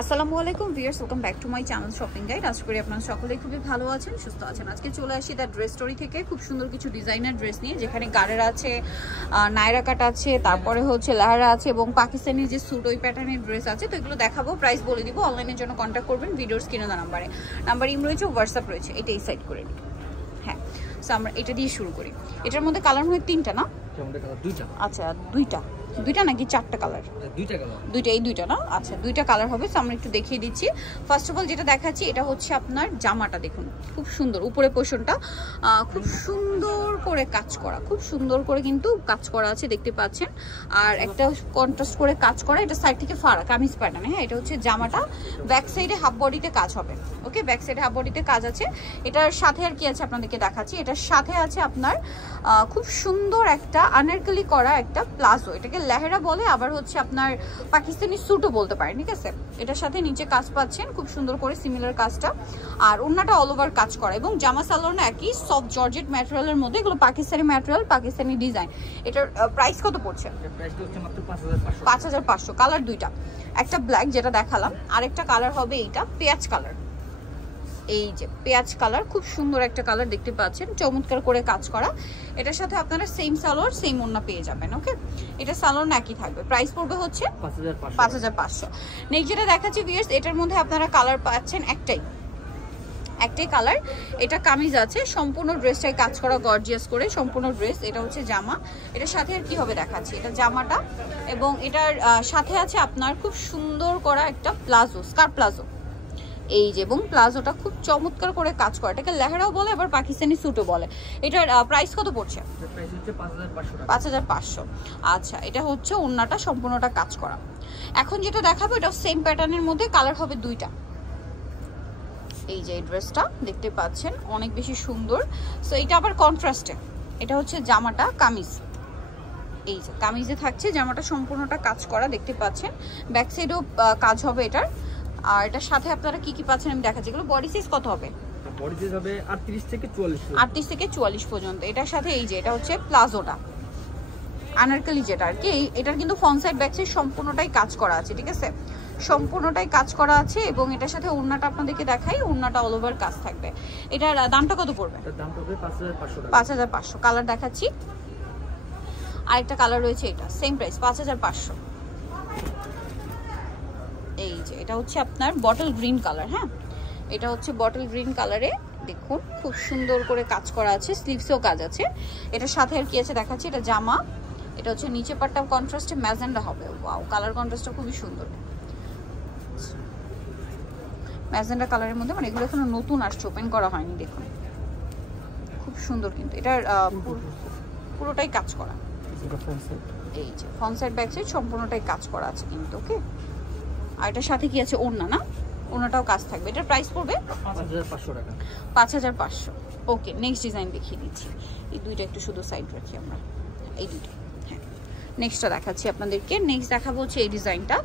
আসসালামু আলাইকুম viewers, welcome back to my channel shopping guide. আশা করি আপনারা সকলেই খুবই ভালো আছেন, সুস্থ আছেন। আজকে চলে আসি দ্য ড্রেস স্টোরি থেকে খুব সুন্দর কিছু ডিজাইনার ড্রেস নিয়ে, যেখানে গাড়ের আছে, নায়রা কাট আছে, তারপরে হচ্ছে লেহেরা আছে এবং পাকিস্তানি যে স্যুট ওই প্যাটার্নের ড্রেস আছে। তো এগুলো দেখাবো, প্রাইস বলে দিব। অনলাইনের জন্য কন্ট্যাক্ট করবেন ভিডিওর স্ক্রিনে দেওয়া নাম্বার ইম রয়েছে, হোয়াটসঅ্যাপ রয়েছে, এটাই সাইড করে নিই। হ্যাঁ, সো আমরা এটা দিয়ে শুরু করি। এটার মধ্যে কালার হয় তিনটা না? আচ্ছা, দুইটা নাকি চারটা কালার? দুইটা, এই দুইটা না? আচ্ছা, দুইটা কালার হবে। সো আমরা একটু দেখিয়ে দিচ্ছি। ফার্স্ট অফ অল যেটা দেখাচ্ছি, এটা হচ্ছে আপনার জামাটা। দেখুন খুব সুন্দর, উপরে পোর্শনটা খুব সুন্দর করে কাজ করা, খুব সুন্দর করে কিন্তু কাজ করা আছে, দেখতে পাচ্ছেন। আর একটা কন্ট্রাস্ট করে কাজ করা, এটা সাইড থেকে ফাড়া কামিজ প্যাটার্নে। হ্যাঁ, এটা হচ্ছে জামাটা, ব্যাক সাইডে হাফ বডিতে কাজ হবে। ওকে, ব্যাক সাইডে হাফ বডিতে কাজ আছে। এটার সাথে আর কি আছে আপনাদেরকে দেখাচ্ছি। এটার সাথে আছে আপনার খুব সুন্দর একটা আনারকলি করা একটা প্লাজো, এটাকে লেহেরা বলে, আবার হচ্ছে আপনার পাকিস্তানি স্যুটও বলতে পারেন। ঠিক আছে, এটার সাথে নিচে কাজ পাচ্ছেন খুব সুন্দর করে, সিমিলার কাজটা। আর ওড়নাটা অল ওভার কাজ করা, এবং জামা সালোয়ারটা একই সফট জর্জেট ম্যাটেরিয়ালের মধ্যে। এগুলো পাকিস্তানি ম্যাটেরিয়াল, পাকিস্তানি ডিজাইন। এটার প্রাইস কত পড়ছে? ৫,৫০০। কালার দুইটা, একটা ব্ল্যাক যেটা দেখালাম, আরেকটা কালার হবে এইটা পেঁয়াজ কালার। এই যে পেঁয়াজ কালার, খুব সুন্দর একটা কালার, দেখতে পাচ্ছেন, চমৎকার করে কাজ করা। এটার সাথে আপনারা সেম সালোয়ার সেম ওড়না পেয়ে যাবেন। ওকে, এটা সালোয়ার একই থাকবে। প্রাইস পড়বে হচ্ছে ৫,৫০০। নেক্সট যেটা দেখাচ্ছি ভিউয়ার্স, এটার মধ্যে আপনারা কালার পাচ্ছেন একটাই কালার। এটা কামিজ আছে, সম্পূর্ণ ড্রেসটাই কাজ করা গর্জিয়াস করে, সম্পূর্ণ ড্রেস। এটা হচ্ছে জামা, এটার সাথে আর কি হবে দেখাচ্ছি। এটা জামাটা, এবং এটার সাথে আছে আপনার খুব সুন্দর করা একটা প্লাজো, স্কার্ট প্লাজো। এই যে, এবং প্লাজোটা খুব চমৎকার করে কাজ করে, এটাকে লেহেরাও বলে, আবার পাকিস্তানি স্যুটও বলে। এটার প্রাইস কত পড়ছে? ৫,৫০০। আচ্ছা, এটা হচ্ছে ওড়নাটা সম্পূর্ণটা কাজ করা। এখন যেটা দেখাবো, এটা সেম প্যাটার্নের মধ্যে, কালার হবে দুইটা। এই যে ড্রেসটা দেখতে পাচ্ছেন, অনেক বেশি সুন্দর। সো এটা আবার কন্ট্রাস্টে, এটা হচ্ছে জামাটা, কামিজ। এই যে কামিজে থাকছে, জামাটা সম্পূর্ণটা কাজ করা, দেখতে পাচ্ছেন। ব্যাক সাইডেও কাজ হবে এটার। আর এটার সাথে আপনারা কি কি পাচ্ছেন আমি দেখাচ্ছি। এগুলো বডি সাইজ কত হবে? বডি সাইজ হবে 38 থেকে 44। 38 থেকে 44 পর্যন্ত। এটার সাথে এই যে এটা হচ্ছে প্লাজোটা, আনারকলি যেটা আর কি, এটার কিন্তু ফ্রন্ট সাইড ব্যাক সাইড সম্পূর্ণটাই কাজ করা আছে। ঠিক আছে, সম্পূর্ণটাই কাজ করা আছে, এবং এটার সাথে ওড়নাটা আপনাদেরকে দেখাই, ওড়নাটা অল ওভার কাজ থাকবে। এটার দামটা কত পড়বে? এটার দাম পড়বে ৫,৫০০ টাকা। ৫,৫০০। কালার দেখাচ্ছি, আরেকটা কালার রয়েছে, এটা সেম প্রাইস ৫,৫০০। এই যে এটা হচ্ছে আপনার বটল গ্রিন কালার। হ্যাঁ, এটা হচ্ছে বটল গ্রিন কালারে, দেখুন খুব সুন্দর করে কাজ করা আছে, স্লিভসেও কাজ আছে। এটার সাথে আর কি আছে দেখাচ্ছি। এটা জামা, এটা হচ্ছে নিচে পাটটা কন্ট্রাস্টে ম্যাজেন্ডা হবে। ওয়াও, কালার কন্ট্রাস্টটা খুবই সুন্দর, ম্যাজেন্ডা কালারের মধ্যে। মানে এগুলো এখনো নতুন আসছে, ওপেন করা হয়নি। দেখুন খুব সুন্দর, কিন্তু এটার পুরোটাই কাজ করা। এই যে ফ্রন্ট সাইড ব্যাক সাইড সম্পূর্ণটাই কাজ করা আছে কিন্তু। ওকে, আর এটার সাথে কি আছে? ওড়না না, ওড়নাটাও কাজ থাকবে। এটার প্রাইস পড়বে ৫,৫০০ টাকা। ৫,৫০০। ওকে, নেক্সট ডিজাইন দেখিয়ে দিচ্ছি। এই দুইটা একটু শুধু সাইড রাখি আমরা, এই দুইটা। হ্যাঁ, নেক্সটটা দেখাচ্ছি আপনাদেরকে। নেক্সট দেখাবো হচ্ছে এই ডিজাইনটা।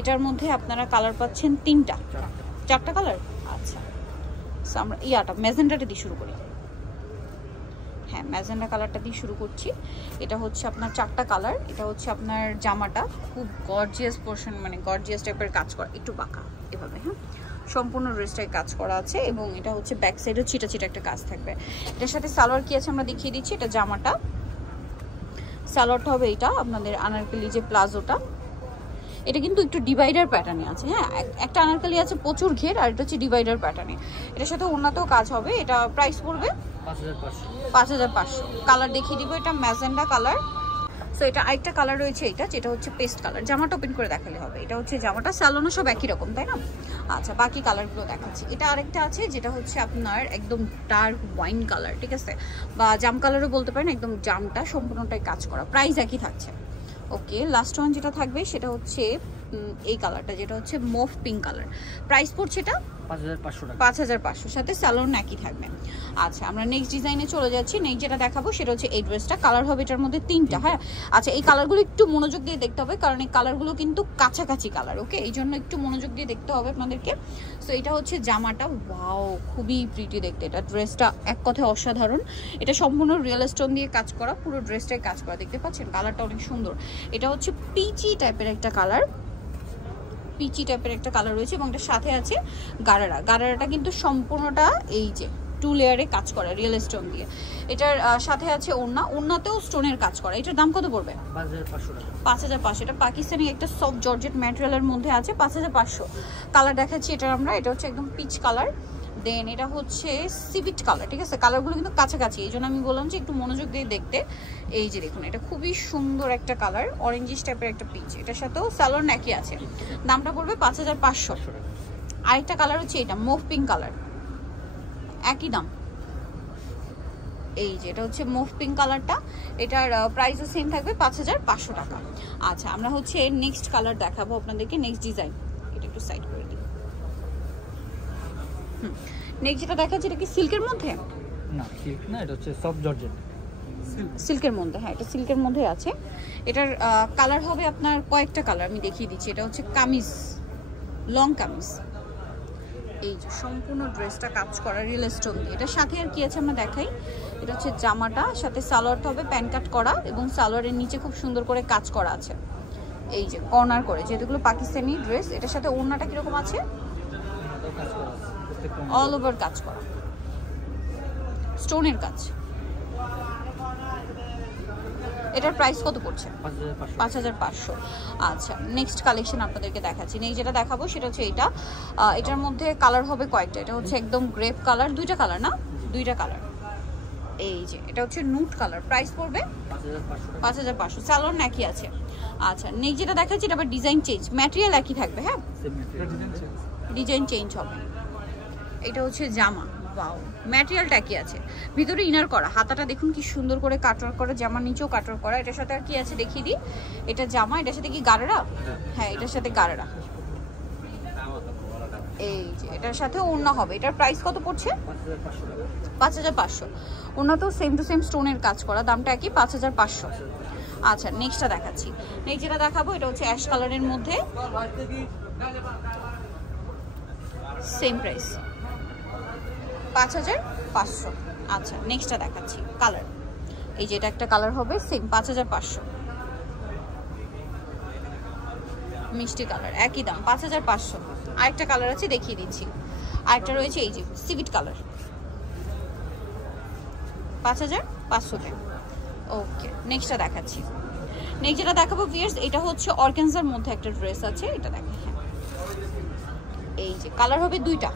এটার মধ্যে আপনারা কালার পাচ্ছেন চারটা কালার। আচ্ছা, আমরা ইয়াটা ম্যাজেন্ডাটা দিয়ে শুরু করি। হ্যাঁ, ম্যাজেন্ডা কালারটা দিয়ে শুরু করছি। এটা হচ্ছে আপনার চারটা কালার। এটা হচ্ছে আপনার জামাটা, খুব গর্জিয়াস পোর্শন, মানে গর্জিয়াস টাইপের কাজ করা, একটু বাঁকা এভাবে। হ্যাঁ, সম্পূর্ণ ড্রেসটাই কাজ করা আছে, এবং এটা হচ্ছে ব্যাক সাইডেও ছিটা একটা কাজ থাকবে। এটার সাথে সালোয়ার কি আছে আমরা দেখিয়ে দিচ্ছি। এটা জামাটা, সালোয়ারটা হবে এইটা আপনাদের আনারকলি যে প্লাজোটা। এটা কিন্তু একটু ডিভাইডার প্যাটার্নে আছে। হ্যাঁ, একটা আনারকলি আছে প্রচুর ঘের, আর এটা হচ্ছে ডিভাইডার প্যাটার্নে। এটার সাথে ওড়নাতেও কাজ হবে। এটা প্রাইস পড়বে ৫,৫০০। কালার দেখিয়ে দিব, এটা ম্যাজেন্ডা কালার। সো এটা আরেকটা কালার রয়েছে, এটা যেটা হচ্ছে পেস্ট কালার। জামাটা ওপেন করে দেখালে হবে। এটা হচ্ছে জামাটা, স্যালোনা সব একই রকম, তাই না? আচ্ছা, বাকি কালারগুলো দেখাচ্ছি। এটা আরেকটা আছে যেটা হচ্ছে আপনার একদম ডার্ক ওয়াইন কালার। ঠিক আছে, বা জাম কালারও বলতে পারেন। একদম জামটা সম্পূর্ণটাই কাজ করা, প্রাইস একই থাকছে। ওকে, লাস্ট ওয়ান যেটা থাকবে সেটা হচ্ছে এই কালারটা, যেটা হচ্ছে মুভ পিঙ্ক কালার। প্রাইস পড়ছে এটা ৫,৫০০ টাকা। ৫,৫০০ সাথে স্যালোন একই থাকবে। আচ্ছা, আমরা নেক্সট ডিজাইনে চলে যাচ্ছি। নেক্সট যেটা দেখাবো সেটা হচ্ছে এই ড্রেসটা। কালার হবে এটার মধ্যে তিনটা। হ্যাঁ, আচ্ছা, এই কালারগুলো একটু মনোযোগ দিয়ে দেখতে হবে, কারণ এই কালারগুলো কিন্তু কাছাকাছি কালার। ওকে, এই জন্য একটু মনোযোগ দিয়ে দেখতে হবে আপনাদেরকে। সো এটা হচ্ছে জামাটা। ওয়াও, খুবই প্রিটি দেখতে। এটা ড্রেসটা এক কথায় অসাধারণ। এটা সম্পূর্ণ রিয়েল স্টোন দিয়ে কাজ করা, পুরো ড্রেসটাই কাজ করা, দেখতে পাচ্ছেন। কালারটা অনেক সুন্দর। এটা হচ্ছে পিচি টাইপের একটা কালার, পিচি টাইপের একটা কালার রয়েছে এবং এটার সাথে আছে গারারা। গারারাটা কিন্তু সম্পূর্ণটা এই যে 2 লেয়ারে কাজ করা রিয়েল স্টোন দিয়ে। এটার সাথে আছে ওড়না, ওড়নাতেও স্টোনের কাজ করা। এটার দাম কত পড়বে? 5500। এটা পাকিস্তানি একটা সফট জর্জেট ম্যাটেরিয়ালের মধ্যে আছে, 5500। কালার দেখাচ্ছি এটা আমরা, এটা হচ্ছে একদম পিচ কালার, দেন এটা হচ্ছে সিভিট কালার। ঠিক আছে, কালারগুলো কিন্তু কাছাকাছি, এই জন্য আমি বললাম যে একটু মনোযোগ দিয়ে দেখতে। এই যে দেখুন, এটা খুবই সুন্দর একটা কালার, অরেঞ্জিশ টাইপের একটা পিচ। এটার সাথেও সালোয়ার একই আছে, দামটা পড়বে 5500। আরেকটা কালার হচ্ছে এটা মুভ পিঙ্ক কালার, একই দাম। এই যে এটা হচ্ছে মুভ পিঙ্ক কালারটা, এটার প্রাইসও সেম থাকবে 5500 টাকা। আচ্ছা, আমরা হচ্ছে নেক্সট কালার দেখাবো আপনাদেরকে, নেক্সট ডিজাইন। এটা একটু সাইড করে দিই। নেক্সট যেটা দেখাচ্ছি, এটা কি সিল্কের মধ্যে? না, সিল্ক না, এটা হচ্ছে সফট জর্জেট। সিল্কের মধ্যে, হ্যাঁ এটা সিল্কের মধ্যে আছে। এটার কালার হবে আপনার কয়েকটা কালার, আমি দেখিয়ে দিচ্ছি। এটা হচ্ছে কামিজ, লং কামিজ। এই যে সম্পূর্ণ ড্রেসটা কাজ করা রিয়েল স্টোন দিয়ে। এটার সাথে আর কি আছে আমরা দেখাই। এটা হচ্ছে জামাটা, সাথে সালোয়ারটা হবে প্যান কাট করা এবং সালোয়ারের নিচে খুব সুন্দর করে কাজ করা আছে, এই যে কর্নার করে, যেগুলো পাকিস্তানি ড্রেস। এটার সাথে ওড়নাটা কিরকম আছে? অল ওভার কাজ করা, স্টোনের কাজ। এটার প্রাইস কত পড়ছে? 5500। আচ্ছা, নেক্সট কালেকশন আপনাদেরকে দেখাচ্ছি। নেক্সট যেটা দেখাবো সেটা হচ্ছে এইটা। এটার মধ্যে কালার হবে কয়েকটা। এটা হচ্ছে একদম গ্রেপ কালার, দুইটা কালার না, দুইটা কালার। এই যে এটা হচ্ছে নুট কালার, প্রাইস পড়বে 5500। সালোয়ার একই আছে। আচ্ছা, নেক্সট যেটা দেখাচ্ছি এটা আবার ডিজাইন চেঞ্জ, ম্যাটেরিয়াল একই থাকবে, হ্যাঁ ডিজাইন চেঞ্জ হবে। এটা হচ্ছে জামা, ওয়াও ম্যাটেরিয়ালটা কি আছে, ভিতরে ইনার করা, হাতাটা দেখুন কি সুন্দর করে কাটওয়ার্ক করা, জামার নিচেও কাটওয়ার্ক করা। এটার সাথে আর কি আছে দেখিয়ে দিই। এটা জামা, এটার সাথে কি গারারা? হ্যাঁ এটার সাথে গারারা। এই যে এটার সাথে ওড়না হবে। এটার প্রাইস কত পড়ছে? 5500। ওড়নাতেও সেম টু সেম স্টোনের কাজ করা, দামটা একই 5500। আচ্ছা, নেক্সটটা দেখাচ্ছি। নেক্সট যেটা দেখাবো এটা হচ্ছে অ্যাশ কালারের মধ্যে, সেম প্রাইস 5500। আচ্ছা, নেক্সটটা দেখাচ্ছি কালার। এই যে এটা একটা কালার হবে সেম 5500, মিষ্টি কালার, একই দাম 5500। আরেকটা কালার আছে দেখিয়ে দিচ্ছি। আরেকটা রয়েছে এই যে সিভিট কালার, 5500 টাকা। ওকে, নেক্সটটা দেখাচ্ছি। নেক্সট যেটা দেখাবো ভিউয়ার্স, এটা হচ্ছে অর্গানজার মধ্যে একটা ড্রেস আছে, এটা দেখেন। হ্যাঁ এই যে কালার হবে দুইটা,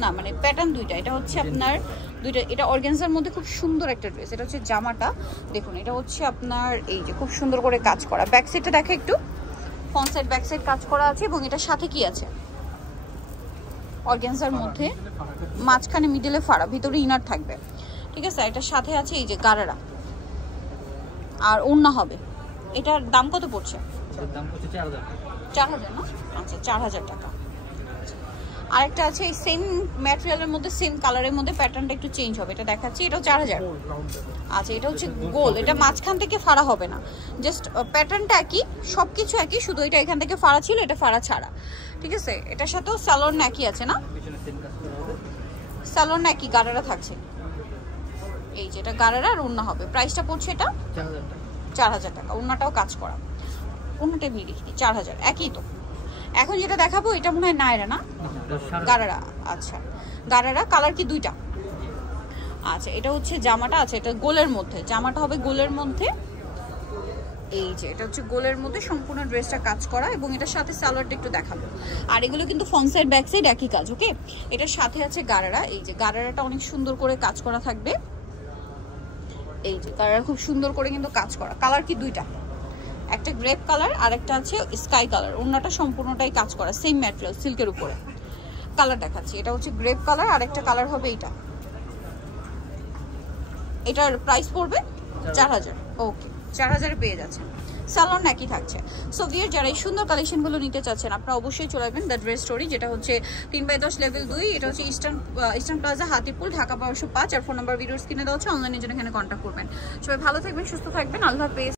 না মানে প্যাটার্ন দুইটা। এটা হচ্ছে আপনার দুইটা, এটা অর্গানজার মধ্যে খুব সুন্দর একটা ড্রেস। এটা হচ্ছে জামাটা দেখুন, এটা হচ্ছে আপনার এই যে খুব সুন্দর করে কাজ করা। ব্যাক সাইডটা দেখে একটু, ফ্রন্ট সাইড ব্যাক সাইড কাজ করা আছে এবং এটার সাথে কি আছে অর্গানজার মধ্যে, মাঝখানে মিডলে ফাড়া, ভিতরে ইনার থাকবে। ঠিক আছে, এটার সাথে আছে এই যে গারারা আর ওড়না হবে। এটার দাম কত পড়ছে? দাম হচ্ছে 4000 না? আচ্ছা, 4000 টাকা। আরেকটা আছে এই সেম ম্যাটেরিয়ালের মধ্যে, সেম কালারের মধ্যে, প্যাটার্নটা একটু চেঞ্জ হবে। এটা দেখাচ্ছি, এটাও 4000। আচ্ছা, এটা হচ্ছে গোল, এটা মাঝখান থেকে ফাড়া হবে না, জাস্ট প্যাটার্নটা একই, সবকিছু একই, শুধু এটা এখান থেকে ফাড়া ছিল, এটা ফাড়া ছাড়া। ঠিক আছে, এটার সাথেও সালোয়ার একই আছে না? সালোয়ার একই, গারারা থাকছে। এই যে এটা গারারা আর ওড়না হবে। প্রাইসটা পড়ছে এটা 4000 টাকা। ওড়নাটাও কাজ করা, ওড়নাটা মিলি 4000, একই তো। এখন যেটা দেখাবো এটা মনে হয় নায়রা না, গারারা। আচ্ছা, গারারা কালার কি দুইটা? আচ্ছা, এটা হচ্ছে জামাটা আছে, এটা গোলের মধ্যে, জামাটা হবে গোলের মধ্যে। এই যে এটা হচ্ছে গোলের মধ্যে সম্পূর্ণ ড্রেসটা কাজ করা এবং এটার সাথে সালোয়ারটা একটু দেখাবো। আর এগুলো কিন্তু ফ্রন্ট সাইড ব্যাক সাইড একই কাজ। ওকে, এটার সাথে আছে গারারা। এই যে গারারাটা অনেক সুন্দর করে কাজ করা থাকবে। এই যে গারারা খুব সুন্দর করে কিন্তু কাজ করা। কালার কি দুইটা, একটা গ্রেপ কালার আর একটা আছে স্কাই কালার। ওড়নাটা সম্পূর্ণটাই কাজ করা, সেম ম্যাটেরিয়াল, সিল্কের উপরে। কালার দেখাচ্ছি, এটা হচ্ছে গ্রেপ কালার আর একটা কালার হবে এইটা। এটার প্রাইস পড়বে 4000। ওকে, 4000 পেয়ে যাচ্ছেন। সালোয়ার একই থাকছে। সো ভিউয়ার, যারা এই সুন্দর কালেকশনগুলো নিতে চাচ্ছেন আপনারা অবশ্যই চলে আসবেন দ্য ড্রেস স্টোরি, যেটা হচ্ছে 3/10 লেভেল 2। এটা হচ্ছে ইস্টার্ন প্লাজা, হাতিপুল, ঢাকা 1205। আর ফোন নাম্বার ভিডিওর স্ক্রিনে দেওয়া হচ্ছে, অনলাইনের জন্য এখানে কন্ট্যাক্ট করবেন। সবাই ভালো থাকবেন, সুস্থ থাকবেন, আল্লাহ হাফেজ।